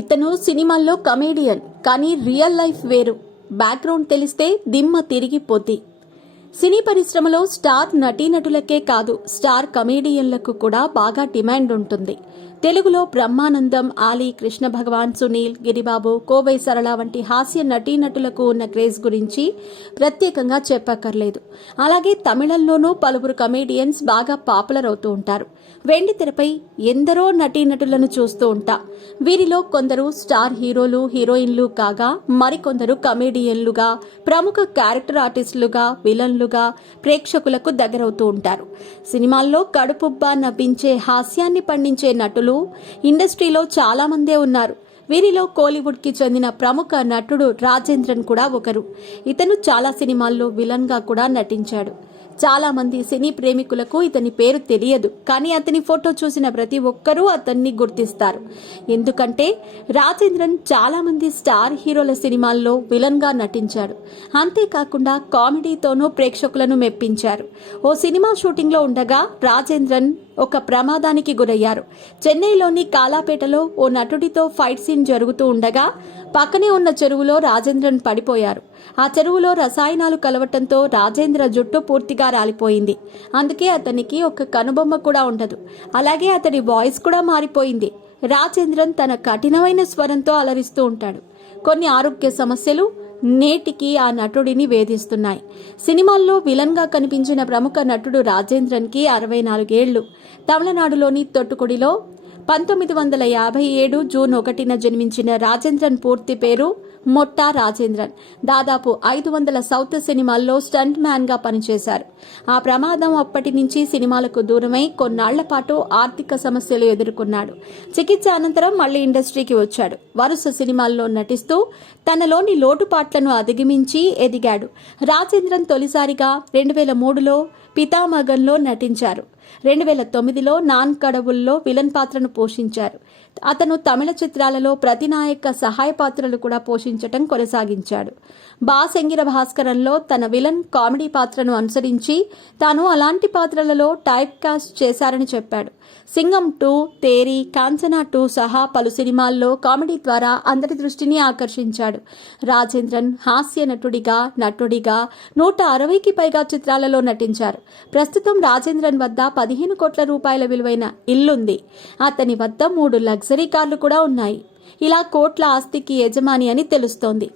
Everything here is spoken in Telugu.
ఇతను సినిమాల్లో కమేడియన్, కానీ రియల్ లైఫ్ వేరు. బ్యాక్గ్రౌండ్ తెలిస్తే దిమ్మ తిరిగిపోద్ది. సినీ పరిశ్రమలో స్టార్ నటీనటులకే కాదు, స్టార్ కమేడియన్లకు కూడా బాగా డిమాండ్ ఉంటుంది. తెలుగులో బ్రహ్మానందం, ఆలీ, కృష్ణ భగవాన్, సునీల్, గిరిబాబు, కోవై సరళ వంటి హాస్య నటీనటులకు ఉన్న క్రేజ్ గురించి ప్రత్యేకంగా చెప్పక్కర్లేదు. అలాగే తమిళంలోనూ పలువురు కమేడియన్స్ బాగా పాపులర్ అవుతూ ఉంటారు. వెండి తెరపై ఎందరో నటీనటులను చూస్తూ ఉంటాం. వీరిలో కొందరు స్టార్ హీరోలు, హీరోయిన్లు కాగా మరికొందరు కమేడియన్లుగా, ప్రముఖ క్యారెక్టర్ ఆర్టిస్టులుగా, విలన్లుగా ప్రేక్షకులకు దగ్గరవుతూ ఉంటారు. సినిమాల్లో కడుపుబ్బా నవ్వించే హాస్యాన్ని పండించే నటులు ఇండస్ట్రీలో చాలా మందే ఉన్నారు. వీరిలో కోలీవుడ్ కి చెందిన ప్రముఖ నటుడు రాజేంద్రన్ కూడా ఒకరు. ఇతను చాలా సినిమాల్లో విలన్ గా కూడా నటించాడు. చాలా మంది సినీ ప్రేమికులకు ఇతని పేరు తెలియదు, కానీ అతని ఫోటో చూసిన ప్రతి ఒక్కరూ అతన్ని గుర్తిస్తారు. ఎందుకంటే రాజేంద్రన్ చాలా మంది స్టార్ హీరోల సినిమాల్లో విలన్ గా నటించాడు. అంతేకాకుండా కామెడీతోనూ ప్రేక్షకులను మెప్పించారు. ఓ సినిమా షూటింగ్ లో ఉండగా రాజేంద్రన్ ఒక ప్రమాదానికి గురయ్యారు. చెన్నైలోని కాలాపేటలో ఓ నటుడితో ఫైట్ సీన్ జరుగుతూ ఉండగా పక్కనే ఉన్న చెరువులో రాజేంద్రన్ పడిపోయారు. ఆ చెరువులో రసాయనాలు కలవటంతో రాజేంద్ర జుట్టు పూర్తిగా రాలిపోయింది. అందుకే అతనికి ఒక కనుబొమ్మ కూడా ఉండదు. అలాగే అతడి వాయిస్ కూడా మారిపోయింది. రాజేంద్రన్ తన కఠినమైన స్వరంతో అలరిస్తూ ఉంటాడు. కొన్ని ఆరోగ్య సమస్యలు నేటికి ఆ నటుడిని వేధిస్తున్నాయి. సినిమాల్లో విలన్ గా కనిపించిన ప్రముఖ నటుడు రాజేంద్రన్కి 64 ఏళ్లు. తమిళనాడులోని తొట్టుకుడిలో 1957 జూన్ 1న జన్మించిన రాజేంద్రన్ పూర్తి పేరు మొట్టా రాజేంద్రన్. దాదాపు 500 సౌత్ సినిమాల్లో స్టంట్ మ్యాన్ గా పనిచేశారు. ఆ ప్రమాదం అప్పటి నుంచి సినిమాలకు దూరమై కొన్నాళ్ల పాటు ఆర్థిక సమస్యలు ఎదుర్కొన్నాడు. చికిత్స అనంతరం మళ్లీ ఇండస్ట్రీకి వచ్చాడు. వరుస సినిమాల్లో నటిస్తూ తనలోని లోటుపాట్లను అధిగమించి ఎదిగాడు. రాజేంద్రన్ తొలిసారిగా 2003లో పితామగన్లో నటించారు. 2009లో నాన్ కడవుల్లో విలన్ పాత్రను పోషించారు. అతను తమిళ చిత్రాలలో ప్రతినాయక సహాయ పాత్రలు కూడా పోషించటం కొనసాగించాడు. బాసెంగిర భాస్కరంలో తన విలన్ కామెడీ పాత్రను అనుసరించి తాను అలాంటి పాత్రలలో టైప్ కాస్ట్ చేశారని చెప్పాడు. సింగం 2, తేరి, కాంచనా 2 సహా పలు సినిమాల్లో కామెడీ ద్వారా అందరి దృష్టిని ఆకర్షించాడు. రాజేంద్రన్ హాస్య నటుడిగా 160కి పైగా చిత్రాలలో నటించారు. ప్రస్తుతం రాజేంద్రన్ వద్ద 15 కోట్ల రూపాయల విలువైన ఇల్లుంది. అతని వద్ద 3 లగ్జరీ కార్లు కూడా ఉన్నాయి. ఇలా కోట్ల ఆస్తికి యజమాని అని తెలుస్తోంది.